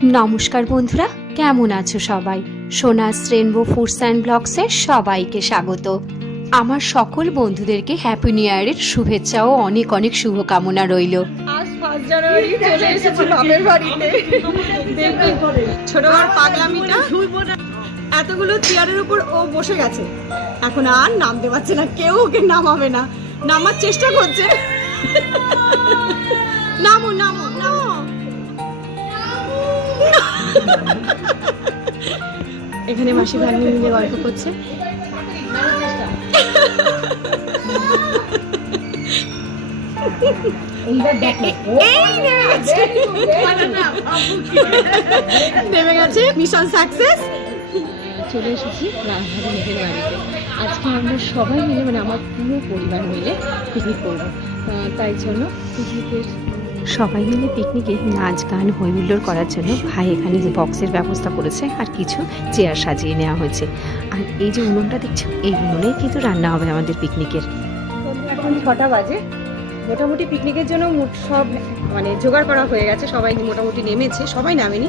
নমস্কার বন্ধুরা, কেমন আছো সবাই? সোনাস রেনবো ফুডস অ্যান্ড ব্লগসে সবাইকে স্বাগত। আমার সকল বন্ধুদেরকে হ্যাপি নিউ ইয়ারের শুভেচ্ছা ও অনেক অনেক শুভকামনা রইল। আজ 1 জানুয়ারি চলে এসেছি বাপের বাড়িতে। ছোট বড় পাগলামিটা, এতগুলো চেয়ারের উপর ও বসে গেছে, এখন আর নামতে পারছে না, কেউ ওকে নামাবে না। নামার চেষ্টা করছে, নামো নামো নামো। এখানে মাসি ভাগ্নি মিলে গল্প করছে। নেমে গেছে, মিশন সাকসেস। চলে এসেছি রাজধানীর বাড়িতে। আজকে আমরা সবাই মিলে, মানে আমার পুরো পরিবার মিলে পিকনিক করবো। তাই জন্য পিকনিকের সবাই মিলে পিকনিকে নাচ গান হইহুল্লোড় করার জন্য ভাই এখানে যে বক্সের ব্যবস্থা করেছে আর কিছু চেয়ার সাজিয়ে নেওয়া হয়েছে। আর এই যে উনুনটা দেখছো, এই উনুনেই কিন্তু রান্না হবে আমাদের পিকনিকের। এখন 6টা বাজে, মোটামুটি পিকনিকের জন্য সব মানে জোগাড় করা হয়ে গেছে, সবাই মোটামুটি নেমেছে, সবাই নামেনি।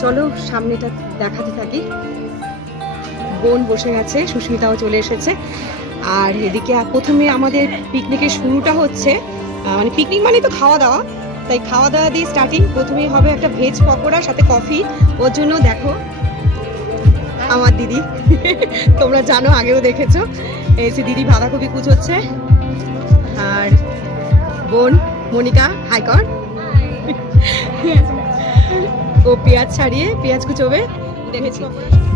চলো সামনেটা দেখাতে থাকি। বোন বসে গেছে, সুস্মিতাও চলে এসেছে। আর এদিকে প্রথমে আমাদের পিকনিকের শুরুটা হচ্ছে, মানে পিকনিক মানে তো খাওয়া দাওয়া, তাই খাওয়া দাওয়া দিয়ে স্টার্টিং। প্রথমেই হবে একটা ভেজ পকোড়া সাথে কফি। ওর জন্য দেখো আমার দিদি, তোমরা জানো, আগেও দেখেছো, এই যে দিদি বাঁধাকপি কুচোচ্ছে। আর বোন মনিকা হাইকর, ও পেঁয়াজ ছাড়িয়ে পেঁয়াজ কুচোবে। দেখেছি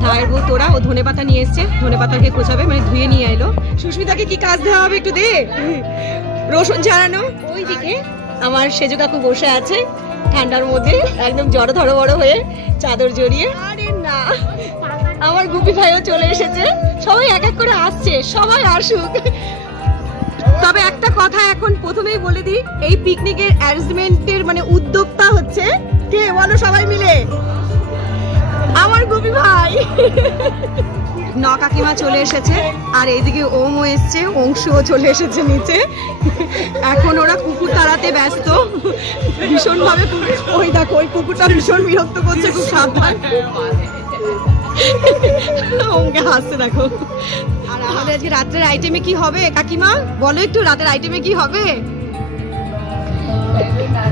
ভাইয়ের বউ তোরা, ও ধনে পাতা নিয়ে এসছে, ধনে পাতাকে কোচাবে, মানে ধুয়ে নিয়ে এলো। সুস্মিতাকে কি কাজ দেওয়া হবে একটু দে। রসুন ছাড়ানো। ওইদিকে আমার সেজো কাকু বসে আছে ঠান্ডার মধ্যে, একদম জড়ো ধরো বড় হয়ে চাদর জড়িয়ে। আরে না, আমার গুপি ভাইও চলে এসেছে। সবাই এক এক করে আসছে, সবাই আসুক। তবে একটা কথা এখন প্রথমেই বলে দিই, এই পিকনিকের অ্যারেঞ্জমেন্টের মানে উদ্যোক্তা হচ্ছে কে বলো সবাই মিলে? আমার গুপি ভাই। কাকিমা চলে এসেছে, আর এইদিকে ওমও এসছে, অংশুও চলে এসেছে নিচে। এখন ওরা কুকুর তাড়াতে ব্যস্ত ভীষণ ভাবে। ওই দেখো, ওই কুকুরটা ভীষণ বিরক্ত করছে, খুব সাবধান। ওকে হাসতে দেখো। আর আমাদের আজকে রাতের আইটেমে কি হবে কাকিমা বলো একটু, রাতের আইটেমে কি হবে?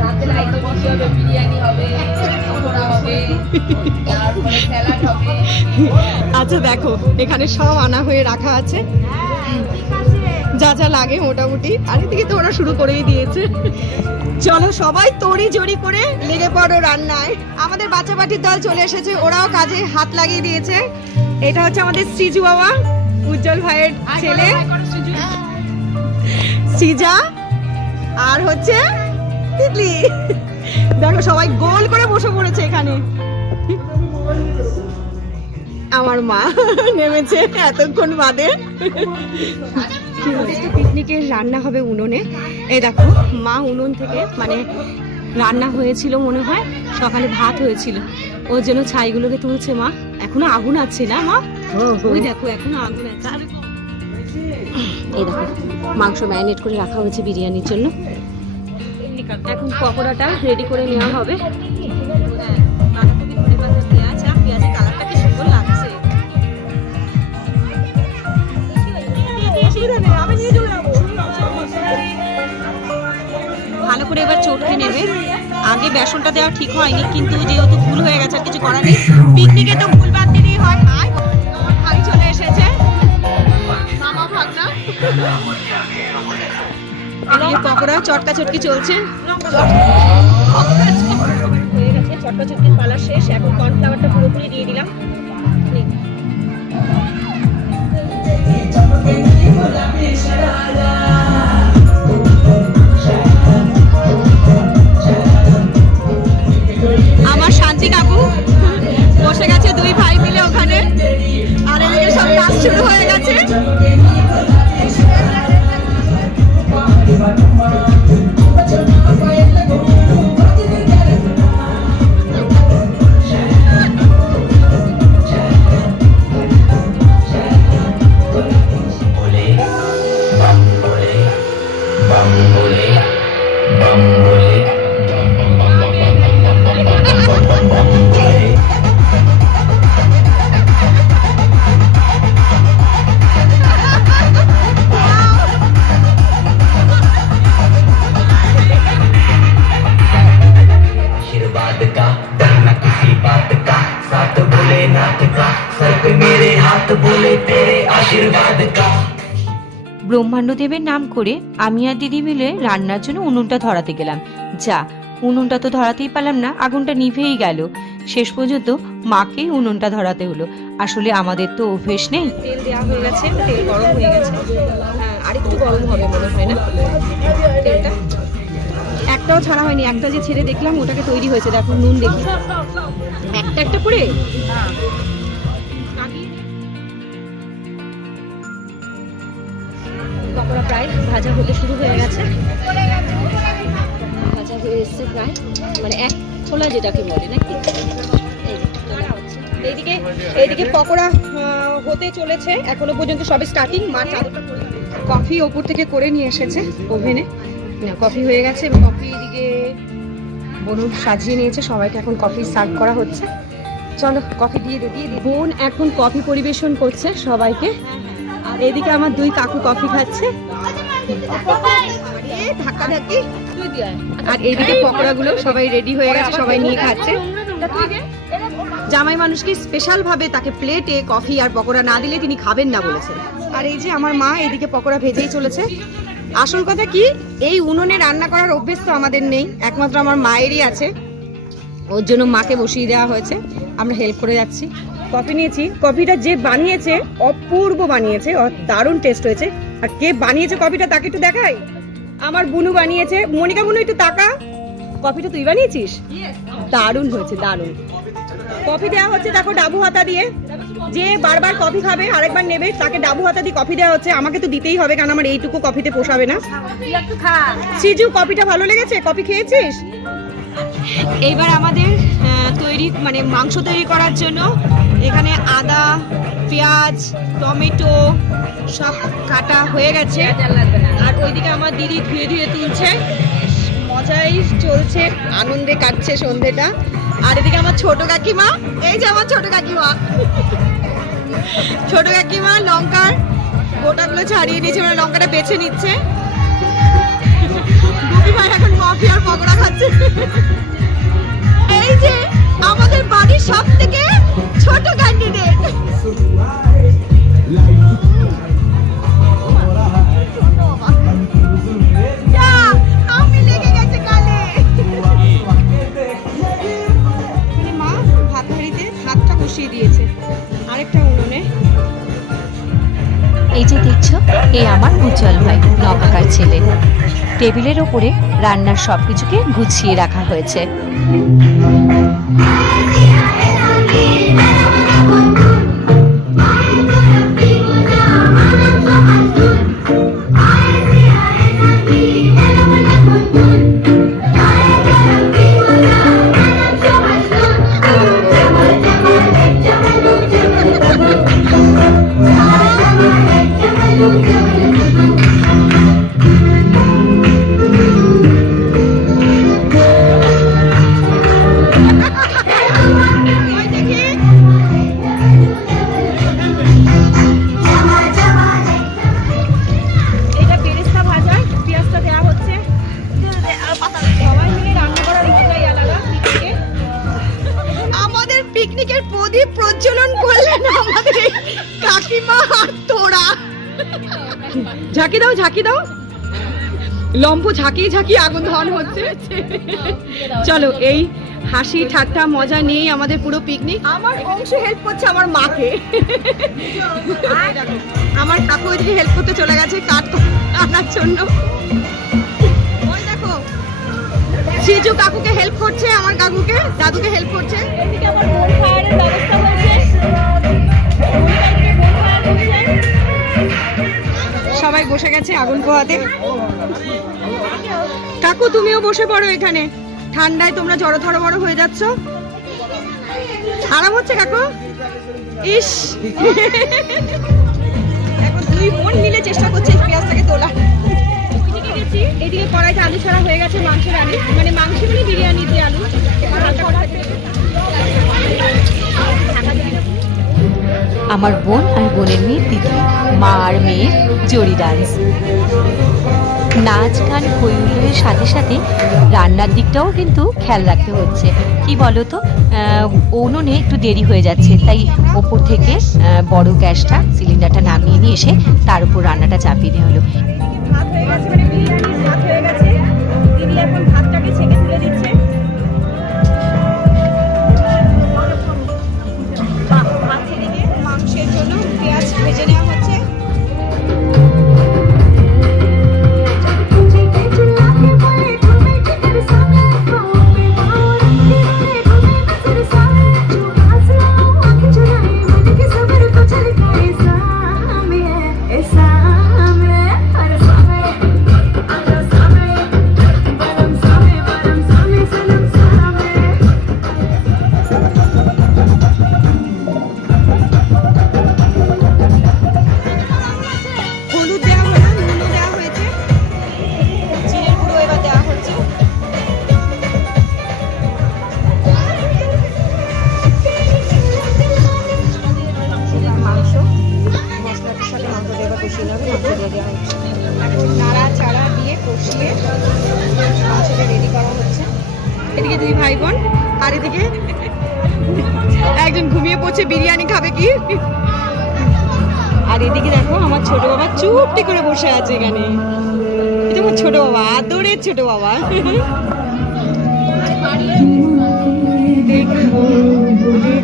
রাতের আইটেম হবে বিরিয়ানি হবে, পকোড়া হবে, তারপরে স্যালাড হবে। আচ্ছা দেখো, এখানে সব আনা হয়ে রাখা আছে, যা যা লাগে মোটামুটি। আর এদিকে তো ওরা শুরু করেই দিয়েছে। চলো সবাই তড়ি জড়ি করে লেগে পড়ো রান্নায়। আমাদের বাচ্চা পাটির দল চলে এসেছে, ওরাও কাজে হাত লাগিয়ে দিয়েছে। এটা হচ্ছে আমাদের সৃজু বাবা, উজ্জ্বল ভাইয়ের ছেলে সৃজা, আর হচ্ছে তিতলি। দেখো সবাই গোল করে বসে পড়েছে এখানে। আমার মা নেমেছে এতক্ষণ বাদে। পিকনিকের রান্না হবে উনুনে। এই দেখো মা উনুন থেকে, মানে রান্না হয়েছিল মনে হয়, সকালে ভাত হয়েছিল, ওর জন্য ছাইগুলোকে তুলছে মা। এখনো আগুন আছে না মা? ওই দেখো এখনো আগুন আছে। এই দেখো মাংস ম্যারিনেট করে রাখা হয়েছে বিরিয়ানির জন্য। এখন পকোড়াটা রেডি করে নেওয়া হবে। পেঁয়াজের কালারটা কি সুন্দর লাগছে। ভালো করে এবার চটকে নেবে। আগে বেসনটা দেওয়া ঠিক হয়নি, কিন্তু যেহেতু ভুল হয়ে গেছে আর কিছু করার নেই। পিকনিকে তো ভুল বাদ দিলেই হয়। আমার ভাই চলে এসেছে, মামা ভাগনা। পকোড়া চটকা চটকি চলছে। হয়ে গেছে চটকা চটকির পালা শেষ। এখন কর্নফ্লাওয়ারটা পুরোপুরি দিয়ে দিলাম। আমার শান্তি কাকু বসে গেছে, দুই ভাই মিলে ওখানে। আর এদিকে সব কাজ শুরু হয়ে গেছে। आशीर्वाद का, डरना किसी बात का, साथ बोले नाथ का, सर पे मेरे हाथ बोले तेरे आशीर्वाद का। ব্রহ্মাণ্ডদেবের নাম করে আমি আর দিদি মিলে রান্নার জন্য উনুনটা ধরাতে গেলাম। যা, উনুনটা তো ধরাতেই পারলাম না, আগুনটা নিভেই গেল। শেষ পর্যন্ত মাকেই উনুনটা ধরাতে হলো। আসলে আমাদের তো অভ্যেস নেই। তেল দেওয়া হয়ে গেছে, তেল গরম হয়ে গেছে। হ্যাঁ, আরেকটু গরম হবে মনে হয় না তেলটা। একটাও ছাড়া হয়নি, একটা যে ছেড়ে দেখলাম ওটাকে তৈরি হয়েছে। দেখো নুন দেখি, একটা একটা করে পকোড়া প্রায় ভাজা হতে শুরু হয়ে গেছে। ভাজা হয়ে এসছে প্রায়, মানে এক খোলা যেটাকে বলে নাকি। এইদিকে এইদিকে পকোড়া হতে চলেছে, এখনো পর্যন্ত সবে স্টার্টিং। মা চাদরটা পরে কফি ওপর থেকে করে নিয়ে এসেছে ওভেনে। না, কফি হয়ে গেছে এবং কফি এদিকে বোন সাজিয়ে নিয়েছে, সবাইকে এখন কফি সার্ভ করা হচ্ছে। চলো কফি দিয়ে দিই। বোন এখন কফি পরিবেশন করছে সবাইকে। আর এইদিকে আমার দুই কাকু কফি খাচ্ছে। ধাক্কাধাক্কি। আর এইদিকে পকোড়াগুলো সবাই রেডি হয়ে গেছে, সবাই নিয়ে খাচ্ছে। জামাই মানুষকে স্পেশাল ভাবে তাকে প্লেটে কফি আর পকোড়া না দিলে তিনি খাবেন না বলেছেন। আর এই যে আমার মা এইদিকে পকোড়া ভেজেই চলেছে। আসল কথা কি, এই উনুনে রান্না করার অভ্যেস তো আমাদের নেই, একমাত্র আমার মায়েরই আছে। ওর জন্য মাকে বসিয়ে দেওয়া হয়েছে, আমরা হেল্প করে যাচ্ছি। কফি নিয়েছি, কফিটা যে বানিয়েছে অপূর্ব বানিয়েছে, দারুণ টেস্ট হয়েছে। আর কে বানিয়েছে কফিটা তাকে একটু দেখাই। আমার বুনু বানিয়েছে। মনিকা বুনু একটু তাকা, কফিটা তুই বানিয়েছিস? দারুণ হয়েছে, দারুণ। কফি দেওয়া হচ্ছে দেখো ডাবু হাতা দিয়ে। যে বারবার কফি খাবে আরেকবার নেবে তাকে ডাবু হাতা দিয়ে কফি দেওয়া হচ্ছে। আমাকে তো দিতেই হবে, কারণ আমার এইটুকু কফিতে পোষাবে না। সিজু, কফিটা ভালো লেগেছে? কফি খেয়েছিস? এইবার আমাদের তৈরি মানে মাংস তৈরি করার জন্য এখানে আদা, পেঁয়াজ, টমেটো সব কাটা হয়ে গেছে। আর ওইদিকে আমার দিদি ধুয়ে ধুয়ে তুলছে। মজাই চলছে, আনন্দে কাটছে সন্ধেটা। আর এদিকে আমার ছোট কাকিমা, এই যে আমার ছোট কাকিমা, ছোট কাকিমা লঙ্কার গোটাগুলো ছাড়িয়ে নিয়েছে, মানে লঙ্কাটা বেছে নিচ্ছে। গুপি ভাই এখন কফি আর পকোড়া খাচ্ছে। এই যে আমাদের বাড়ির সব থেকে ছোট ক্যান্ডিডেট। আমি লেগে গেছে কালে। মা ভাত হাঁড়িতে ভাতটা বসিয়ে দিয়েছে আরেকটা উনুনে। এই যে দেখছো, এই আমার উজ্জ্বল ভাই, নকাকার ছেলে। টেবিলের ওপরে রান্নার সবকিছুকে গুছিয়ে রাখা হয়েছে। পিকনিকের প্রদীপ প্রজ্বলন করলেন আমাদের কাকিমা আর তোরা। ঝাঁকি দাও, ঝাঁকি দাও, লম্ফ ঝাঁকিয়ে ঝাঁকিয়ে আগুন ধন হচ্ছে। চলো, এই হাসি ঠাট্টা মজা নিয়েই আমাদের পুরো পিকনিক। আমার অংশ হেল্প করছে আমার মাকে। আমার কাকু ওইদিকে হেল্প করতে চলে গেছে কাঠ আনার জন্য। ওই দেখো সিজু কাকুকে হেল্প করছে, আমার কাকুকে, দাদুকে হেল্প করছে। এদিকে আবার বোন ফায়ারের ব্যবস্থা হয়েছে, সবাই বসে গেছে আগুন পোহাতে। কাকু তুমিও বসে পড়ো এখানে, ঠান্ডায় তোমরা জড়ো বড় হয়ে যাচ্ছ। আরাম হচ্ছে কাকু? ইস, এখন দুই বোন মিলে চেষ্টা করছে পেঁয়াজটাকে তোলা। এদিকে কড়াইতে আলু ছাড়া হয়ে গেছে, মাংসের আলু, মানে মাংস মানে বিরিয়ানি দিয়ে আলু। আমার বোন আর বোনের মেয়ে দিদি, মা আর মেয়ের জড়ি ডান্স। নাচ গান হই হুল্লোড়ের সাথে সাথে রান্নার দিকটাও কিন্তু খেয়াল রাখতে হচ্ছে। কি বলো তো, উনুনে একটু দেরি হয়ে যাচ্ছে, তাই ওপর থেকে বড় গ্যাসটা সিলিন্ডারটা নামিয়ে নিয়ে এসে তার উপর রান্নাটা চাপিয়ে দেওয়া হলো। ভাত হয়ে গেছে, মানে বিরিয়ানির ভাত হয়ে গেছে। দিদি এখন ভাতটাকে ছেঁকে তুলে দিচ্ছে। ভাত ছেড়ে মাংসের জন্য পেঁয়াজ ভেজে নেওয়া হচ্ছে। হলুদ দেওয়া হলো, নুনও দেওয়া হয়েছে, জিরের গুঁড়ো এবার দেওয়া হচ্ছে। মাংস মশলার সাথে মাংসটা এবার কষিয়ে নেবে, মাংস দিয়ে দেওয়া হচ্ছে। এখন নাড়া চাড়া দিয়ে কষিয়ে মাংসটা রেডি করা হচ্ছে। এদিকে দুই ভাই বোন, আর এদিকে একজন ঘুমিয়ে পড়ছে, বিরিয়ানি খাবে কি। আর এদিকে দেখো আমার ছোট বাবা চুপটি করে বসে আছে এখানে। এটা আমার ছোট বাবা, আদরের ছোট বাবা। দেখবো বলে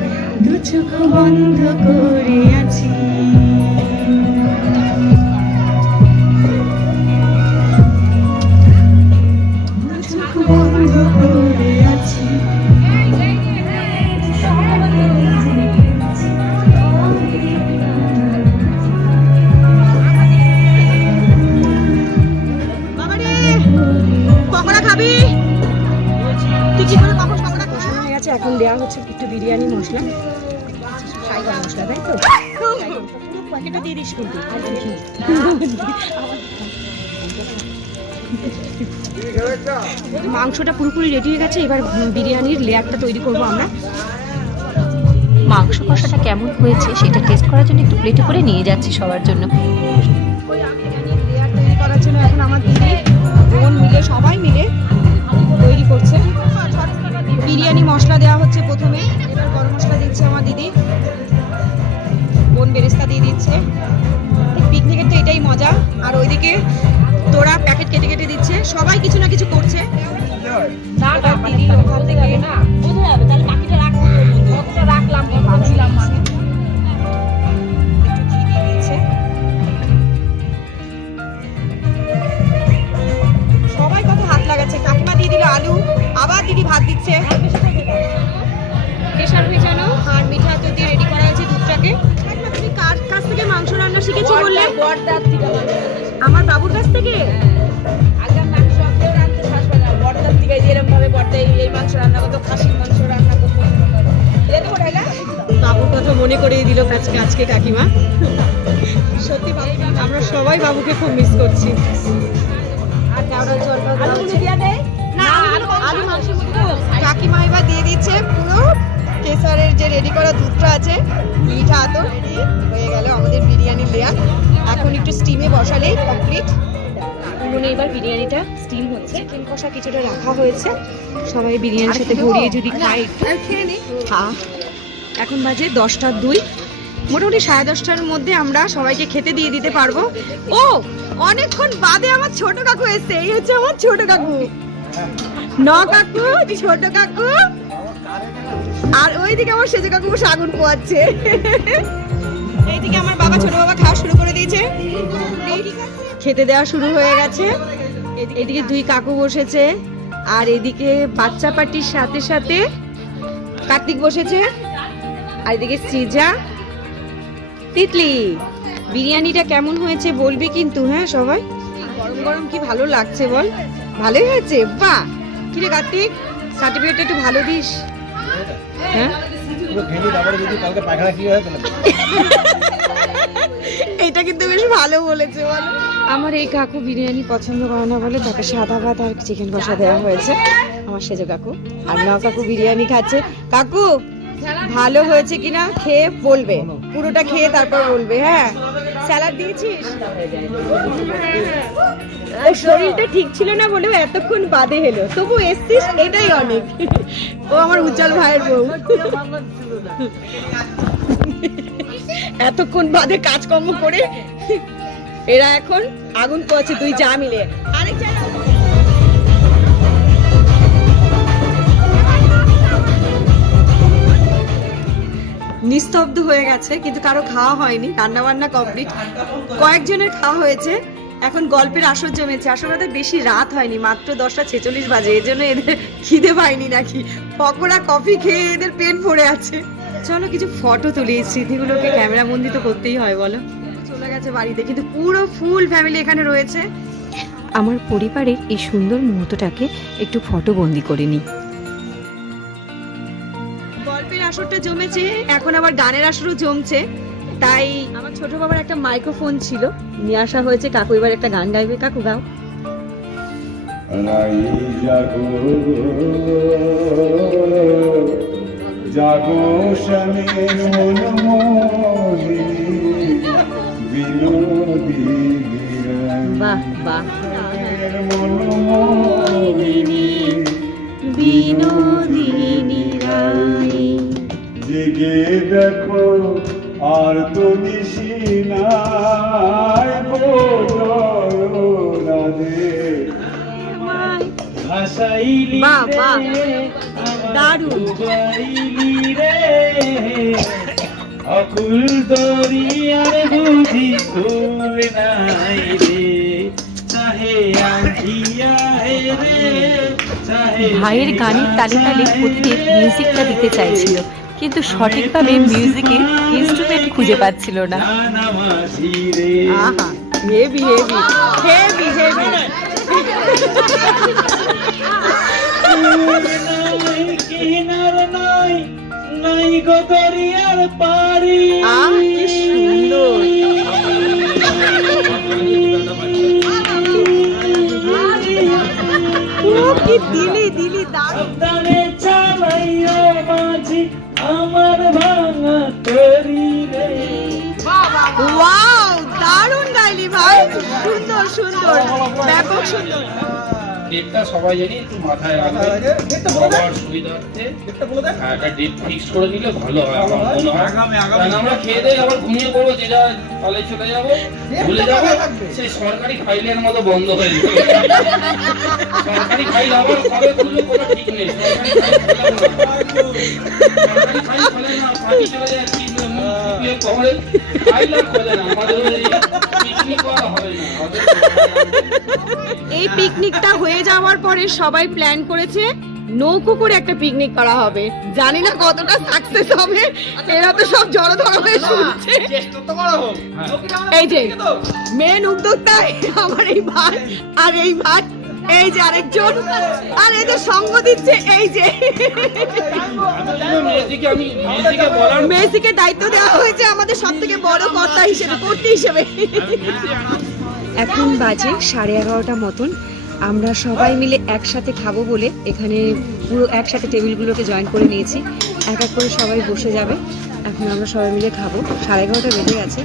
দু চোখ বন্ধ করে আছি। দু চোখ বন্ধ করে আছি। পকোড়া খাবি? তুই কি করে পকোড়া কষানো হয়ে গেছে, এখন দেওয়া হচ্ছে একটু বিরিয়ানি মশলা, সাইবার মশলা, তাই তো? পুরো প্যাকেটটা দিয়ে দিস কিন্তু। মাংসটা পুরোপুরি রেডি হয়ে গেছে, এবার বিরিয়ানির লেয়ারটা তৈরি করবো আমরা। মাংস কষাটা কেমন হয়েছে সেটা টেস্ট করার জন্য একটু প্লেটে করে নিয়ে যাচ্ছি সবার জন্য। লেয়ার তৈরি করার জন্য এখন আমার দিদি বোন মিলে সবাই মিলে তৈরি করছে। বিরিয়ানি মশলা দেওয়া হচ্ছে প্রথমে, এবার গরম মশলা দিচ্ছে আমার দিদি, বোন বেরেস্তা দিয়ে দিচ্ছে। পিকনিকের তো এটাই মজা। আর ওইদিকে তোরা প্যাকেট কেটে কেটে দিচ্ছে, সবাই কিছু না কিছু করছে। এবার দিদি ওখান থেকে একটু ঘি দিয়ে দিচ্ছে। সবাই কত হাত লাগাচ্ছে। কাকিমা দিয়ে দিল আলু, আবার দিদি ভাত দিচ্ছে। প্রেশার ভেজানো আর মিঠা তো দিয়ে রেডি করা হয়েছে দুধটাকে। কাকিমা তুমি কার কাছ থেকে মাংস রান্না শিখেছি বললে? বড়দার থেকে আমার বাবুর কাছ থেকে। আগে মাংস কেউ রান্নতে শাসবে না, বড়দার থেকে যেরকম ভাবে বড়দা এই মাংস রান্না করতো, খাসির মাংস রান্না করতো। এটা তো বড়াইলা বাবুর কথা মনে করিয়ে দিল আজকে কাকিমা। সত্যি আমরা সবাই বাবুকে খুব মিস করছি। আর কেওড়া জল আলুগুলো দিয়া দেয় না, আলু মাংস কাকিমা এবার দিয়ে দিচ্ছে পুরো কেসারের যে রেডি করা দুধটা আছে, মিঠা আতর রেডি হয়ে গেল আমাদের বিরিয়ানি লেয়ার। এখন একটু স্টিমে বসালেই কমপ্লিট। উনুনে এবার বিরিয়ানিটা স্টিম হচ্ছে। চিকেন কষা কিছুটা রাখা হয়েছে, সবাই বিরিয়ানির সাথে ভরিয়ে যদি খায় খেয়ে নি। হ্যাঁ, এখন বাজে 10:02, মোটামুটি 10:30টার মধ্যে আমরা সবাইকে খেতে দিয়ে দিতে পারবো। ও অনেকক্ষণ বাদে আমার ছোট কাকু এসছে, এই হচ্ছে আমার ছোট কাকু। কাকু, ছোট কাকু। আর ওইদিকে আমার সেজে কাকু বসে আগুন পোয়াচ্ছে। এইদিকে আমার বাবা, ছোট বাবা খাওয়া শুরু করে দিয়েছে, খেতে দেওয়া শুরু হয়ে গেছে। এদিকে দুই কাকু বসেছে, আর এদিকে বাচ্চা পার্টির সাথে সাথে কার্তিক বসেছে, আর এদিকে সৃজা, তিতলি। বিরিয়ানিটা কেমন হয়েছে বলবি কিন্তু, হ্যাঁ সবাই। গরম গরম কি ভালো লাগছে বল। ভালোই হয়েছে, বাহ। কিরে কার্তিক, সার্টিফিকেট একটু ভালো দিস। হ্যাঁ এটা কিন্তু বেশ ভালো বলেছে বল। আমার এই কাকু বিরিয়ানি পছন্দ করে না বলে তাকে সাদা ভাত আর চিকেন কষা দেওয়া হয়েছে। আমার সেজো কাকু আর না কাকু বিরিয়ানি খাচ্ছে। কাকু ভালো হয়েছে কিনা খেয়ে বলবে, পুরোটা খেয়ে তারপর বলবে। হ্যাঁ স্যালাড দিয়েছিস? ওর শরীরটা ঠিক ছিল না বলেও এতক্ষণ বাদে এলো, তবু এসছিস, এটাই অনেক। ও আমার উজ্জ্বল ভাইয়ের বউ, এতক্ষণ বাদে কাজকর্ম করে এরা এখন আগুন পোয়াচ্ছে তুই যা মিলে। আরেক জায়গায় নিস্তব্ধ হয়ে গেছে, কিন্তু কারো খাওয়া হয়নি, রান্না বান্না কমপ্লিট, কয়েকজনের খাওয়া হয়েছে। এখন গল্পের আসর জমেছে। আসলে ওদের বেশি রাত হয়নি, মাত্র 10:46 বাজে, এজন্য এদের খিদে পায়নি নাকি, পকোড়া কফি খেয়ে এদের পেট ভরে আছে। চলো কিছু ফটো তুলি, এই স্মৃতিগুলোকে ক্যামেরা বন্দি তো করতেই হয় বলো। চলে গেছে বাড়িতে, কিন্তু পুরো ফুল ফ্যামিলি এখানে রয়েছে। আমার পরিবারের এই সুন্দর মুহূর্তটাকে একটু ফটো বন্দি করে নিই। গল্পের আসরটা জমেছে, এখন আবার গানের আসরও জমছে। তাই আমার ছোট বাবার একটা মাইক্রোফোন ছিল, নিয়ে আসা হয়েছে। কাকু এবার একটা গান গাইবে। কাকু গাও। রাই জাগো জাগো শনের মনমোহিনী বিনোদিনী বাহ বাহ। মনমোহিনী বিনোদিনী রায় জেগে দেখো আর তো নিশি নাই গো রাধে ভাসাইলি বাহ বাহ, দারুণ। অকুল দরিয়ার বুঝি কুল নাই রে চাহে আঁখিয়া হে রে চাহে। ভাইয়ের গানের তালে তালে প্রতিদেব মিউজিকটা দিতে চাইছিল, কিন্তু সঠিকভাবে মিউজিকের ইনস্ট্রুমেন্ট খুঁজে পাচ্ছিল না। আহা, হেভি হেভি হেভি হেভি। কিনার নাই নাই গো দরিয়ার পারি। আহ, কি সুন্দর। ও কি দিলি দিলি, দারুণ। সাবধানে চালাইও মাঝি আমার ভাঙা তরি রে। ওয়াও, দারুণ গাইলি ভাই, সুন্দর সুন্দর, ব্যাপক সুন্দর। ডেটটা সবাই জানি, একটু মাথায় রাখবে সবার সুবিধার্থে। একটা ডেট ফিক্স করে দিলে ভালো হয় আমার মনে হয়, কারণ আমরা খেয়ে দিয়ে আবার ঘুমিয়ে পড়বো, যেটা তাহলে চলে যাবো, ভুলে যাবো, সেই সরকারি ফাইলের মতো বন্ধ হয়ে যাবে। সরকারি ফাইল আবার কবে খুলবে কোনো ঠিক নেই। সরকারি ফাইল খোলে না, ফাঁকি চলে যায়, কি খবরে ফাইল আর খোলে না, আমাদের পিকনিক করা হবে না। এই পিকনিকটা হয়ে যাওয়ার পরে সবাই প্ল্যান করেছে নৌকো করে একটা পিকনিক করা হবে। জানি না কতটা সাকসেস হবে, এরা তো সব জড়ধড় হয়ে শুনছে। এই যে মেন উদ্যোক্তা আমার এই ভাই, আর এই ভাই, এই যে আরেকজন, আর এই যে সঙ্গ দিচ্ছে, এই যে মেসিকে দায়িত্ব দেওয়া হয়েছে আমাদের সব থেকে বড় কর্তা হিসেবে, কর্তা হিসেবে। এখন বাজে 11:30 মতন। আমরা সবাই মিলে একসাথে খাবো বলে এখানে পুরো একসাথে টেবিলগুলোকে জয়েন করে নিয়েছি। এক এক করে সবাই বসে যাবে। এখন আমরা সবাই মিলে খাবো। 11:30 বেজে গেছে।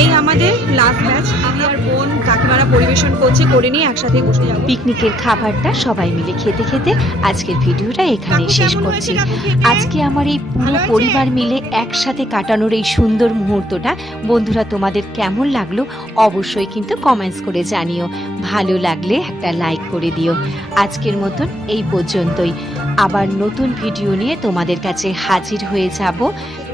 এই আমাদের লাস্ট ব্যাচ, আমি আর বোন কাকিমারা পরিবেশন করছে, করে নিয়ে একসাথে বসে যাবো। পিকনিকের খাবারটা সবাই মিলে খেতে খেতে আজকের ভিডিওটা এখানেই শেষ করছি। আজকে আমার এই পুরো পরিবার মিলে একসাথে কাটানোর এই সুন্দর মুহূর্তটা বন্ধুরা তোমাদের কেমন লাগলো অবশ্যই কিন্তু কমেন্টস করে জানিও। ভালো লাগলে একটা লাইক করে দিও। আজকের মতন এই পর্যন্তই, আবার নতুন ভিডিও নিয়ে তোমাদের কাছে হাজির হয়ে যাব।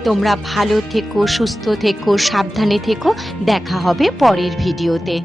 তোমরা ভালো থেকো, সুস্থ থেকো, সাবধানে থেকো। দেখা হবে পরের ভিডিওতে।